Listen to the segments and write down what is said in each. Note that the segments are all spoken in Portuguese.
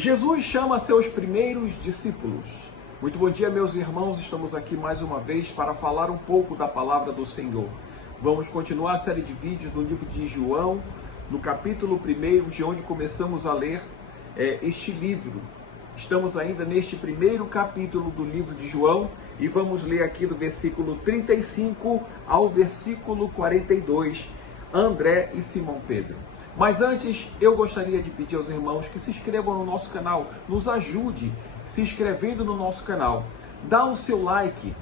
Jesus chama seus primeiros discípulos. Muito bom dia, meus irmãos. Estamos aqui mais uma vez para falar um pouco da palavra do Senhor. Vamos continuar a série de vídeos do livro de João, no capítulo 1, de onde começamos a ler este livro. Estamos ainda neste primeiro capítulo do livro de João e vamos ler aqui do versículo 35 ao versículo 42, André e Simão Pedro. Mas antes, eu gostaria de pedir aos irmãos que se inscrevam no nosso canal, nos ajude se inscrevendo no nosso canal. Dá o seu like,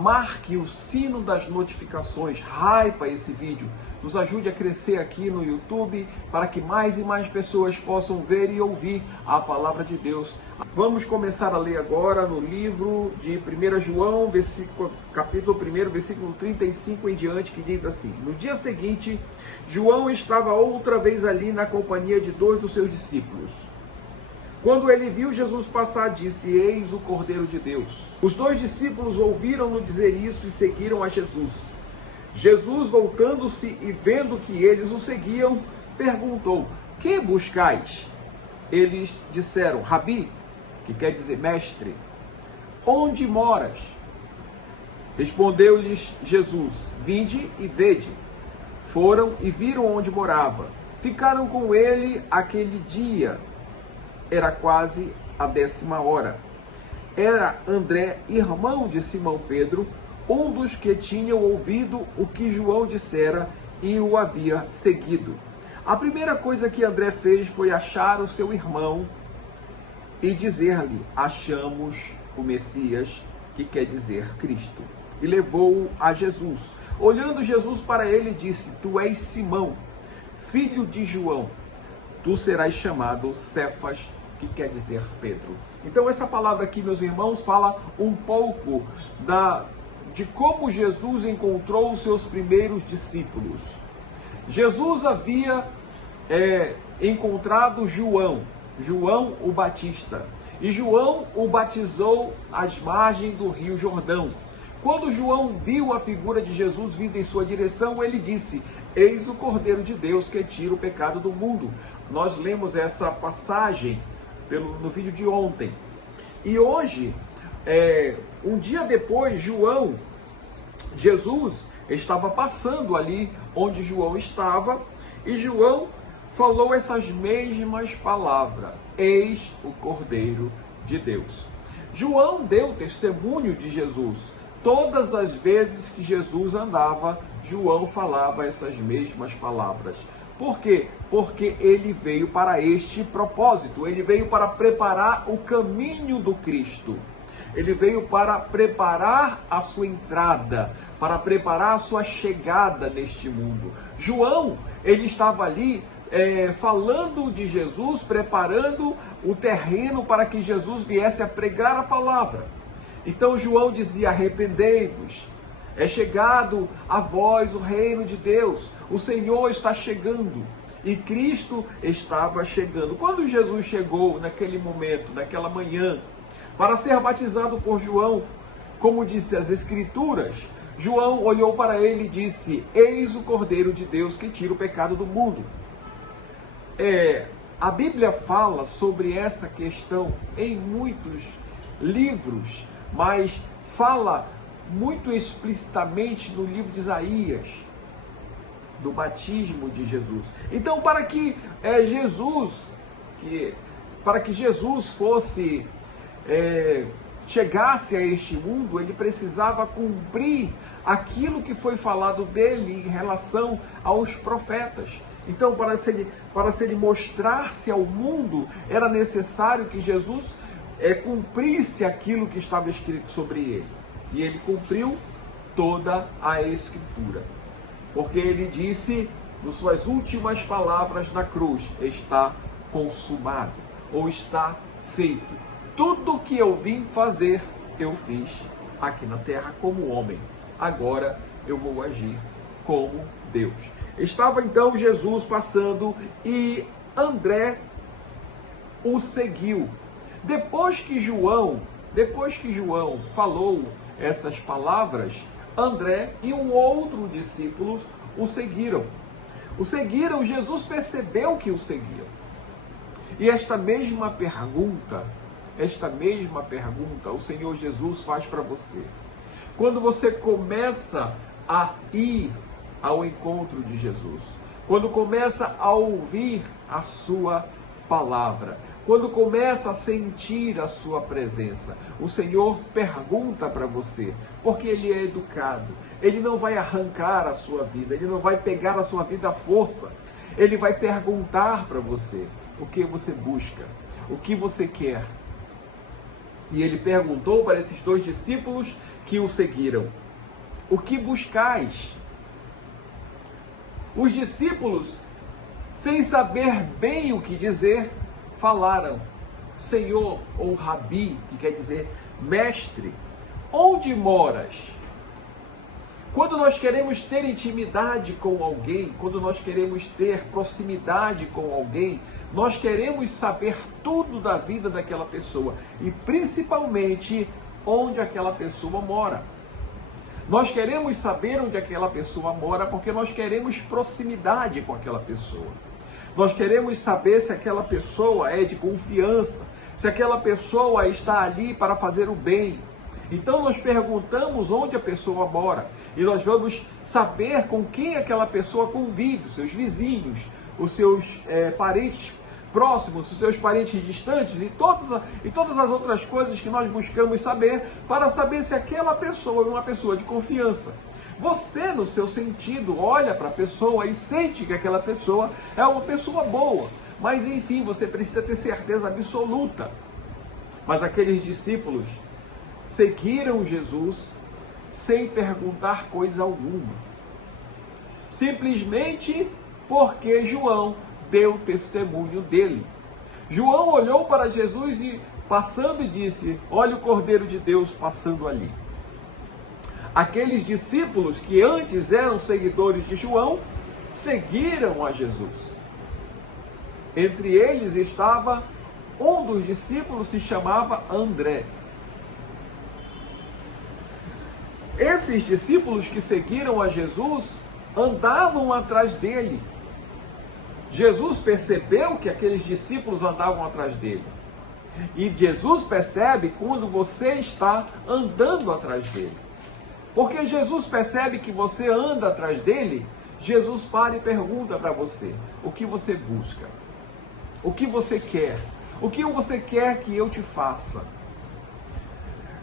marque o sino das notificações, hypa esse vídeo, nos ajude a crescer aqui no YouTube, para que mais e mais pessoas possam ver e ouvir a palavra de Deus. Vamos começar a ler agora no livro de 1 João, capítulo 1, versículo 35 em diante, que diz assim: No dia seguinte, João estava outra vez ali na companhia de 2 dos seus discípulos. Quando ele viu Jesus passar, disse: Eis o Cordeiro de Deus. Os 2 discípulos ouviram-no dizer isso e seguiram a Jesus. Jesus, voltando-se e vendo que eles o seguiam, perguntou: Que buscais? Eles disseram: Rabi, que quer dizer mestre, onde moras? Respondeu-lhes Jesus: Vinde e vede. Foram e viram onde morava. Ficaram com ele aquele dia. Era quase a 10ª hora. Era André, irmão de Simão Pedro, um dos que tinham ouvido o que João dissera e o havia seguido. A primeira coisa que André fez foi achar o seu irmão e dizer-lhe: Achamos o Messias, que quer dizer Cristo. E levou-o a Jesus. Olhando Jesus para ele, disse: Tu és Simão, filho de João. Tu serás chamado Cefas, que quer dizer Pedro. Então essa palavra aqui, meus irmãos, fala um pouco de como Jesus encontrou os seus primeiros discípulos. Jesus havia encontrado João o Batista, e João o batizou às margens do rio Jordão. Quando João viu a figura de Jesus vindo em sua direção, ele disse: Eis o Cordeiro de Deus que tira o pecado do mundo. Nós lemos essa passagem no vídeo de ontem. E hoje, um dia depois, Jesus estava passando ali onde João estava, e João falou essas mesmas palavras: Eis o Cordeiro de Deus. João deu testemunho de Jesus. Todas as vezes que Jesus andava, João falava essas mesmas palavras. Por quê? Porque ele veio para este propósito. Ele veio para preparar o caminho do Cristo. Ele veio para preparar a sua entrada, para preparar a sua chegada neste mundo. João, ele estava ali falando de Jesus, preparando o terreno para que Jesus viesse a pregar a palavra. Então João dizia: Arrependei-vos, é chegado a vós o reino de Deus, o Senhor está chegando. E Cristo estava chegando. Quando Jesus chegou naquele momento, naquela manhã, para ser batizado por João, como disse as Escrituras, João olhou para ele e disse: Eis o Cordeiro de Deus que tira o pecado do mundo. A Bíblia fala sobre essa questão em muitos livros, mas fala muito explicitamente no livro de Isaías, do batismo de Jesus. Então, para que Jesus fosse chegasse a este mundo, ele precisava cumprir aquilo que foi falado dele em relação aos profetas. Então, para se ele mostrar-se ao mundo, era necessário que Jesus cumprisse aquilo que estava escrito sobre ele. E ele cumpriu toda a Escritura. Porque ele disse, nas suas últimas palavras na cruz: Está consumado, ou está feito. Tudo que eu vim fazer, eu fiz aqui na terra como homem. Agora eu vou agir como Deus. Estava então Jesus passando e André o seguiu. Depois que João falou essas palavras, André e um outro discípulo o seguiram. Jesus percebeu que o seguiam. E esta mesma pergunta o Senhor Jesus faz para você. Quando você começa a ir ao encontro de Jesus, quando começa a ouvir a sua palavra, quando começa a sentir a sua presença, o Senhor pergunta para você, porque Ele é educado. Ele não vai arrancar a sua vida, Ele não vai pegar a sua vida à força. Ele vai perguntar para você o que você busca, o que você quer. E Ele perguntou para esses 2 discípulos que o seguiram: o que buscais? Os discípulos, sem saber bem o que dizer, falaram: Senhor, ou Rabi, que quer dizer mestre, onde moras? Quando nós queremos ter intimidade com alguém, quando nós queremos ter proximidade com alguém, nós queremos saber tudo da vida daquela pessoa e principalmente onde aquela pessoa mora. Nós queremos saber onde aquela pessoa mora porque nós queremos proximidade com aquela pessoa. Nós queremos saber se aquela pessoa é de confiança, se aquela pessoa está ali para fazer o bem. Então nós perguntamos onde a pessoa mora e nós vamos saber com quem aquela pessoa convive, os seus vizinhos, os seus parentes próximos, os seus parentes distantes e todas as outras coisas que nós buscamos saber para saber se aquela pessoa é uma pessoa de confiança. Você, no seu sentido, olha para a pessoa e sente que aquela pessoa é uma pessoa boa, mas enfim, você precisa ter certeza absoluta. Mas aqueles discípulos seguiram Jesus sem perguntar coisa alguma, simplesmente porque João deu testemunho dele. João olhou para Jesus e passando e disse: olha o Cordeiro de Deus passando ali. Aqueles discípulos que antes eram seguidores de João seguiram a Jesus. Entre eles estava um dos discípulos, se chamava André. Esses discípulos que seguiram a Jesus andavam atrás dele. Jesus percebeu que aqueles discípulos andavam atrás dele. E Jesus percebe quando você está andando atrás dele. Porque Jesus percebe que você anda atrás dele, Jesus para e pergunta para você: o que você busca? O que você quer? O que você quer que eu te faça?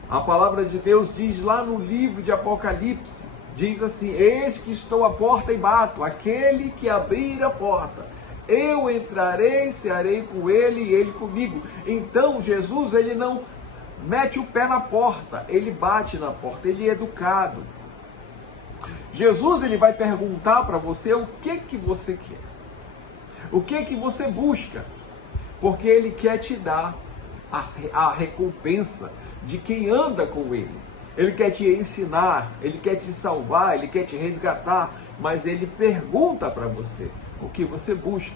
A palavra de Deus diz lá no livro de Apocalipse, diz assim: eis que estou à porta e bato, aquele que abrir a porta, eu entrarei, cearei com ele e ele comigo. Então Jesus, ele não mete o pé na porta, ele bate na porta, ele é educado. Jesus, ele vai perguntar para você o que você quer, o que você busca, porque ele quer te dar a recompensa de quem anda com ele. Ele quer te ensinar, ele quer te salvar, ele quer te resgatar, mas ele pergunta para você o que você busca.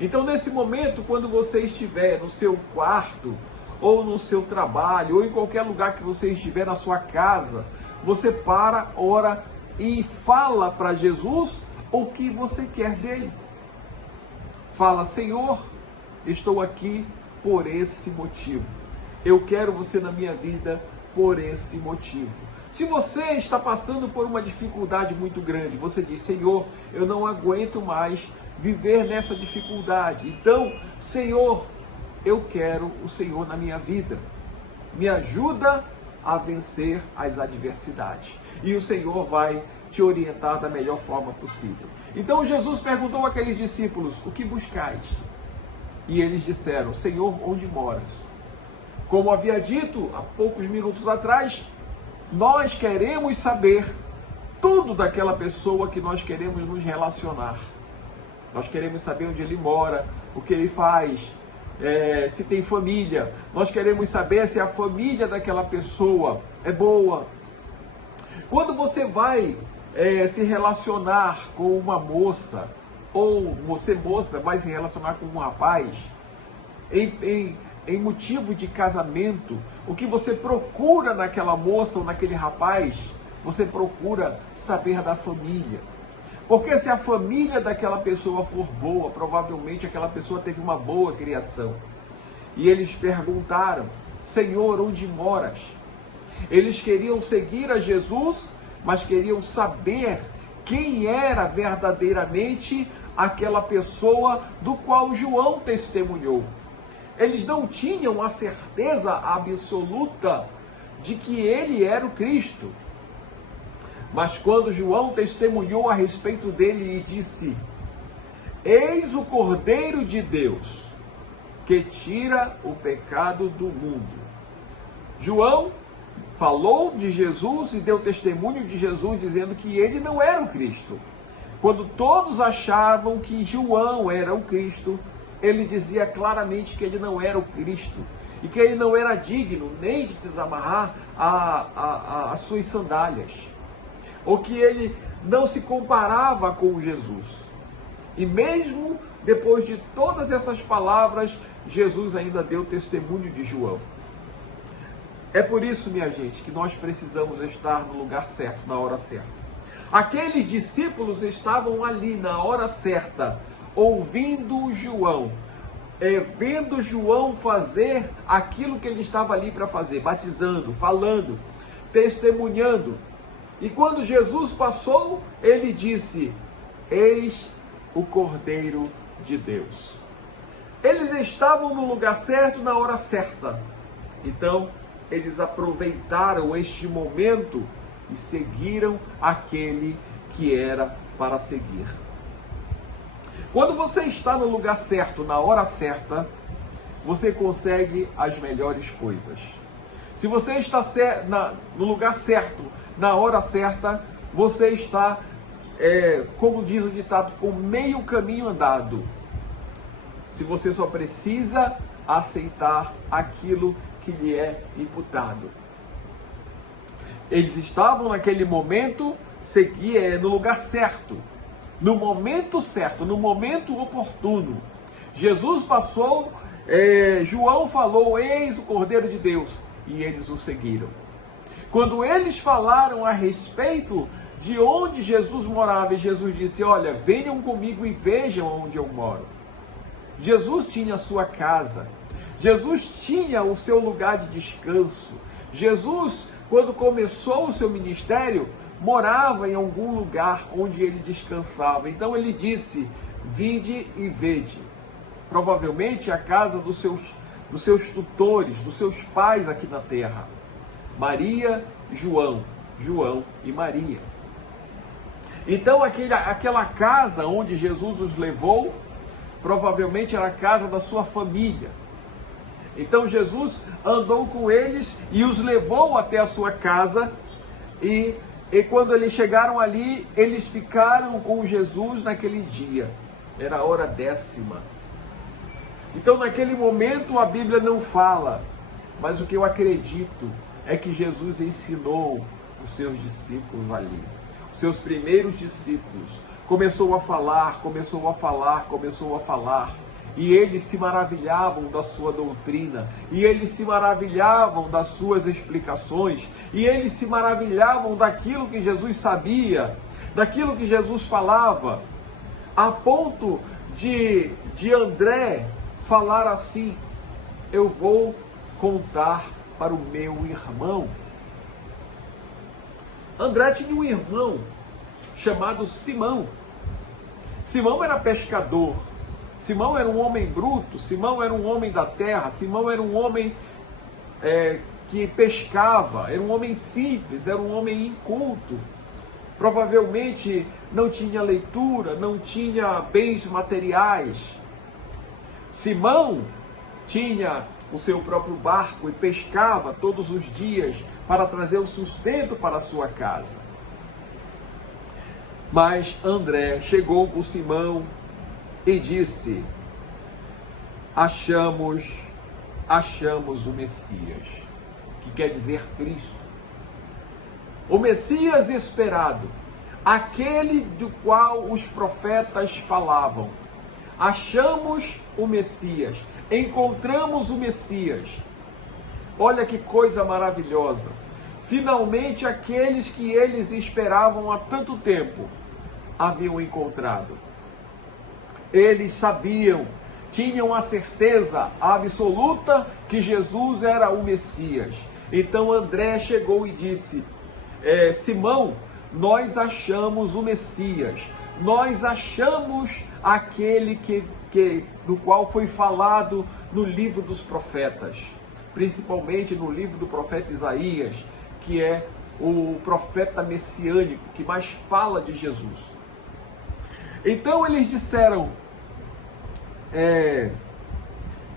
Então, nesse momento, quando você estiver no seu quarto, ou no seu trabalho, ou em qualquer lugar que você estiver, na sua casa, você para, ora e fala para Jesus o que você quer dele. Fala: Senhor, estou aqui por esse motivo. Eu quero você na minha vida por esse motivo. Se você está passando por uma dificuldade muito grande, você diz: Senhor, eu não aguento mais viver nessa dificuldade. Então, Senhor, eu quero o Senhor na minha vida. Me ajuda a vencer as adversidades. E o Senhor vai te orientar da melhor forma possível. Então Jesus perguntou àqueles discípulos: o que buscais? E eles disseram: Senhor, onde moras? Como havia dito há poucos minutos atrás, nós queremos saber tudo daquela pessoa que nós queremos nos relacionar. Nós queremos saber onde ele mora, o que ele faz, se tem família. Nós queremos saber se a família daquela pessoa é boa. Quando você vai se relacionar com uma moça, ou você, moça, vai se relacionar com um rapaz, em motivo de casamento, o que você procura naquela moça ou naquele rapaz, você procura saber da família. Porque se a família daquela pessoa for boa, provavelmente aquela pessoa teve uma boa criação. E eles perguntaram: Senhor, onde moras? Eles queriam seguir a Jesus, mas queriam saber quem era verdadeiramente aquela pessoa do qual João testemunhou. Eles não tinham a certeza absoluta de que ele era o Cristo. Mas quando João testemunhou a respeito dele e disse: Eis o Cordeiro de Deus, que tira o pecado do mundo. João falou de Jesus e deu testemunho de Jesus, dizendo que ele não era o Cristo. Quando todos achavam que João era o Cristo, ele dizia claramente que ele não era o Cristo e que ele não era digno nem de desamarrar as suas sandálias, ou que ele não se comparava com Jesus. E mesmo depois de todas essas palavras, Jesus ainda deu testemunho de João. É por isso, minha gente, que nós precisamos estar no lugar certo, na hora certa. Aqueles discípulos estavam ali na hora certa, ouvindo João, vendo João fazer aquilo que ele estava ali para fazer, batizando, falando, testemunhando. E quando Jesus passou, ele disse: Eis o Cordeiro de Deus. Eles estavam no lugar certo, na hora certa. Então, eles aproveitaram este momento e seguiram aquele que era para seguir. Quando você está no lugar certo, na hora certa, você consegue as melhores coisas. Se você está no lugar certo, na hora certa, você está, como diz o ditado, com meio caminho andado. Se você só precisa aceitar aquilo que lhe é imputado. Eles estavam naquele momento, no lugar certo, no momento certo, no momento oportuno. Jesus passou, João falou: Eis o Cordeiro de Deus, e eles o seguiram. Quando eles falaram a respeito de onde Jesus morava, e Jesus disse: olha, venham comigo e vejam onde eu moro. Jesus tinha a sua casa. Jesus tinha o seu lugar de descanso. Jesus, quando começou o seu ministério, morava em algum lugar onde ele descansava. Então ele disse: vinde e vede. Provavelmente a casa dos seus tutores, dos seus pais aqui na terra. Maria, João e Maria. Então aquela casa onde Jesus os levou, provavelmente era a casa da sua família. Então Jesus andou com eles e os levou até a sua casa, e quando eles chegaram ali, eles ficaram com Jesus naquele dia. Era a hora 10ª. Então naquele momento a Bíblia não fala, mas o que eu acredito é que Jesus ensinou os seus discípulos ali, os seus primeiros discípulos. Começou a falar, e eles se maravilhavam da sua doutrina, e eles se maravilhavam das suas explicações, e eles se maravilhavam daquilo que Jesus sabia, daquilo que Jesus falava, a ponto de André falar assim: eu vou contar para o meu irmão. André tinha um irmão chamado Simão. Simão era pescador. Simão era um homem bruto. Simão era um homem da terra. Simão era um homem que pescava. Era um homem simples. Era um homem inculto. Provavelmente não tinha leitura, não tinha bens materiais. Simão tinha o seu próprio barco e pescava todos os dias para trazer o sustento para a sua casa. Mas André chegou com Simão e disse: achamos o Messias, que quer dizer Cristo. O Messias esperado, aquele do qual os profetas falavam. Achamos o Messias, encontramos o Messias. Olha que coisa maravilhosa. Finalmente aqueles que eles esperavam há tanto tempo haviam encontrado. Eles sabiam, tinham a certeza absoluta que Jesus era o Messias. Então André chegou e disse: Simão, nós achamos o Messias, nós achamos aquele do qual foi falado no livro dos profetas, principalmente no livro do profeta Isaías, que é o profeta messiânico que mais fala de Jesus. Então eles disseram,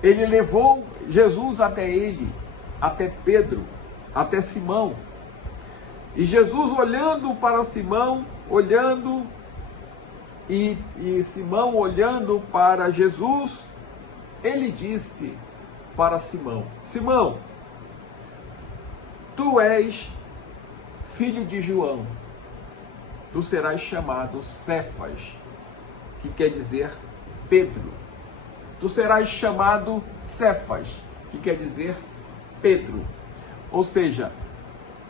ele levou Jesus até ele, até Pedro, até Simão. E Jesus olhando para Simão, e Simão olhando para Jesus, ele disse para Simão: Simão, tu és filho de João, tu serás chamado Cefas, que quer dizer Pedro. Tu serás chamado Cefas, que quer dizer Pedro. Ou seja,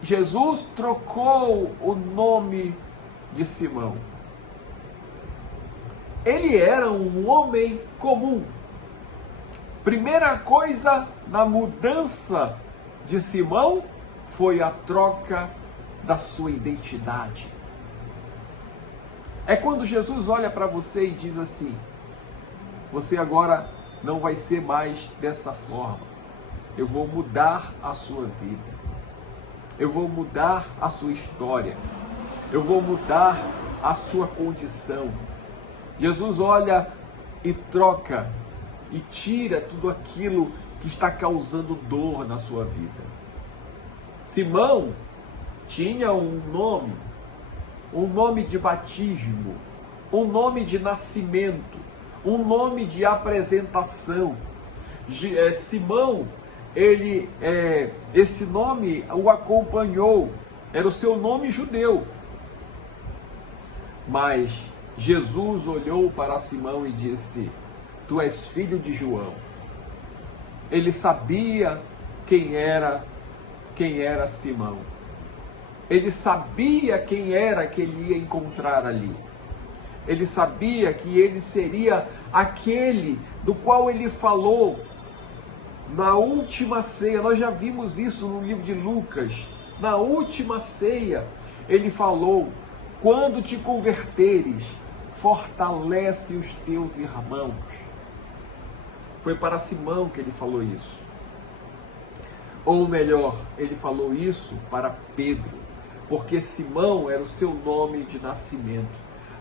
Jesus trocou o nome de Simão. Ele era um homem comum. Primeira coisa na mudança de Simão foi a troca da sua identidade. É quando Jesus olha para você e diz assim: você agora não vai ser mais dessa forma. Eu vou mudar a sua vida. Eu vou mudar a sua história. Eu vou mudar a sua condição. Jesus olha e troca e tira tudo aquilo que está causando dor na sua vida. Simão tinha um nome de batismo, um nome de nascimento, um nome de apresentação. Simão, esse nome o acompanhou, era o seu nome judeu. Mas Jesus olhou para Simão e disse: tu és filho de João. Ele sabia quem era Simão. Ele sabia quem era que ele ia encontrar ali. Ele sabia que ele seria aquele do qual ele falou na última ceia. Nós já vimos isso no livro de Lucas. Na última ceia, ele falou: quando te converteres, fortalece os teus irmãos. Foi para Simão que ele falou isso. Ou melhor, ele falou isso para Pedro, porque Simão era o seu nome de nascimento,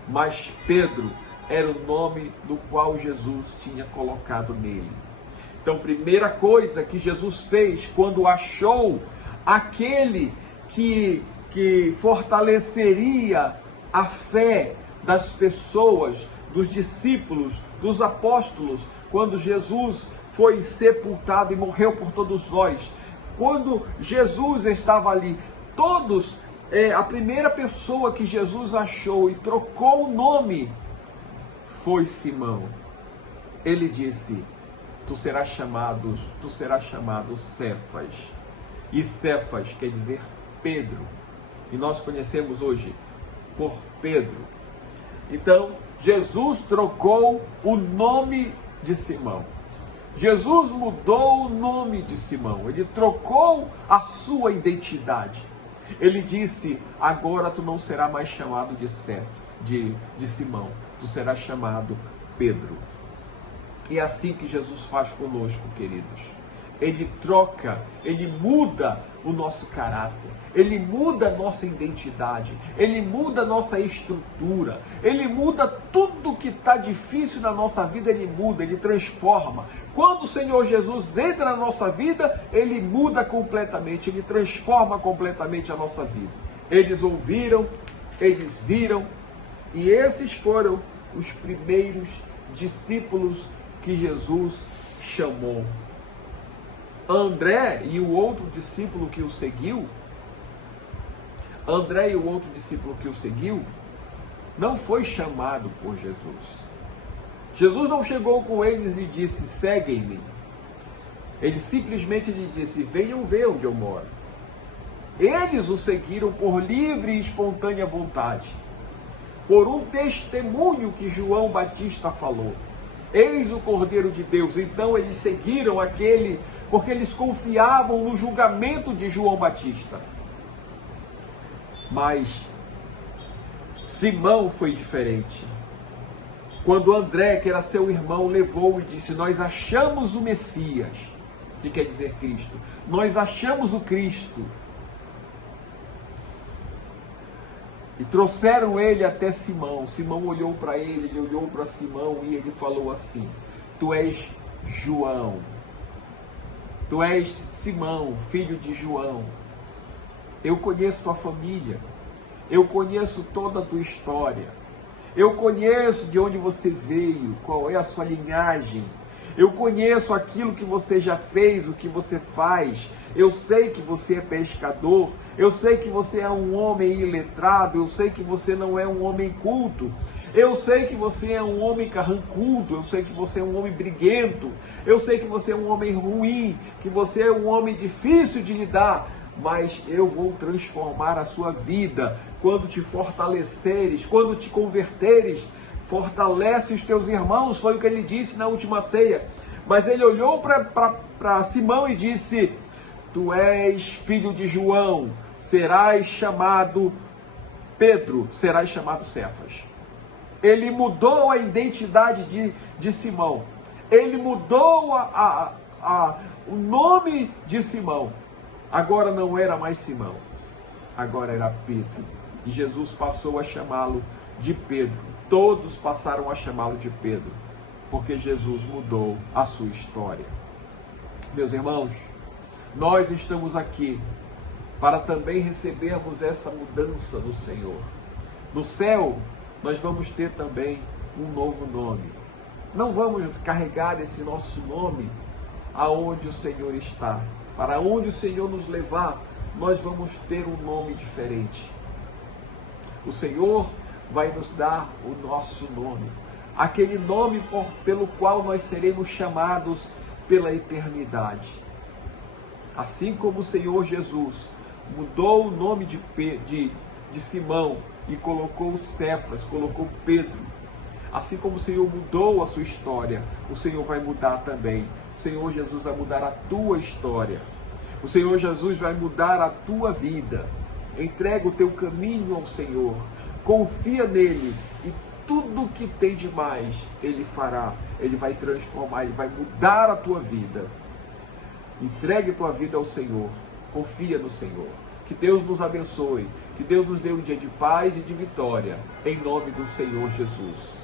mas Pedro era o nome do qual Jesus tinha colocado nele. Então, primeira coisa que Jesus fez quando achou aquele que fortaleceria a fé das pessoas, dos discípulos, dos apóstolos, quando Jesus foi sepultado e morreu por todos nós. Quando Jesus estava ali, a primeira pessoa que Jesus achou e trocou o nome foi Simão. Ele disse: tu serás chamado Cefas. E Cefas quer dizer Pedro. E nós conhecemos hoje por Pedro. Então, Jesus trocou o nome de Simão. Jesus mudou o nome de Simão. Ele trocou a sua identidade. Ele disse: agora tu não serás mais chamado de Simão. Tu serás chamado Pedro. E é assim que Jesus faz conosco, queridos. Ele troca, ele muda o nosso caráter, ele muda a nossa identidade, ele muda a nossa estrutura, ele muda tudo que está difícil na nossa vida, ele muda, ele transforma. Quando o Senhor Jesus entra na nossa vida, ele muda completamente, ele transforma completamente a nossa vida. Eles ouviram, eles viram, e esses foram os primeiros discípulos que Jesus chamou. André e o outro discípulo que o seguiu, não foi chamado por Jesus. Jesus não chegou com eles e disse: seguem-me. Ele simplesmente lhe disse: venham ver onde eu moro. Eles o seguiram por livre e espontânea vontade. por um testemunho que João Batista falou. Eis o Cordeiro de Deus. Então eles seguiram aquele, porque eles confiavam no julgamento de João Batista. Mas Simão foi diferente. Quando André, que era seu irmão, levou e disse: nós achamos o Messias, que quer dizer Cristo, nós achamos o Cristo. E trouxeram ele até Simão. Simão olhou para ele, ele olhou para Simão e ele falou assim: tu és João, tu és Simão, filho de João. Eu conheço tua família, eu conheço toda a tua história, eu conheço de onde você veio, qual é a sua linhagem, eu conheço aquilo que você já fez, o que você faz. Eu sei que você é pescador, eu sei que você é um homem iletrado, eu sei que você não é um homem culto, eu sei que você é um homem carrancudo, eu sei que você é um homem briguento, eu sei que você é um homem ruim, que você é um homem difícil de lidar, mas eu vou transformar a sua vida quando te fortaleceres, quando te converteres. Fortalece os teus irmãos, foi o que ele disse na última ceia. Mas ele olhou para Simão e disse: tu és filho de João, serás chamado Pedro, serás chamado Cefas. Ele mudou a identidade de Simão. Ele mudou o nome de Simão. Agora não era mais Simão, agora era Pedro. E Jesus passou a chamá-lo de Pedro. Todos passaram a chamá-lo de Pedro, porque Jesus mudou a sua história. Meus irmãos, nós estamos aqui para também recebermos essa mudança do Senhor. No céu, nós vamos ter também um novo nome. Não vamos carregar esse nosso nome aonde o Senhor está. Para onde o Senhor nos levar, nós vamos ter um nome diferente. O Senhor vai nos dar o nosso nome, aquele nome pelo qual nós seremos chamados pela eternidade. Assim como o Senhor Jesus mudou o nome de Simão e colocou Cefas, colocou Pedro, assim como o Senhor mudou a sua história, o Senhor vai mudar também. O Senhor Jesus vai mudar a tua história. O Senhor Jesus vai mudar a tua vida. Entrega o teu caminho ao Senhor. Confia nele e tudo que tem de mais ele fará. Ele vai transformar, ele vai mudar a tua vida. Entregue a tua vida ao Senhor. Confia no Senhor. Que Deus nos abençoe. Que Deus nos dê um dia de paz e de vitória. Em nome do Senhor Jesus.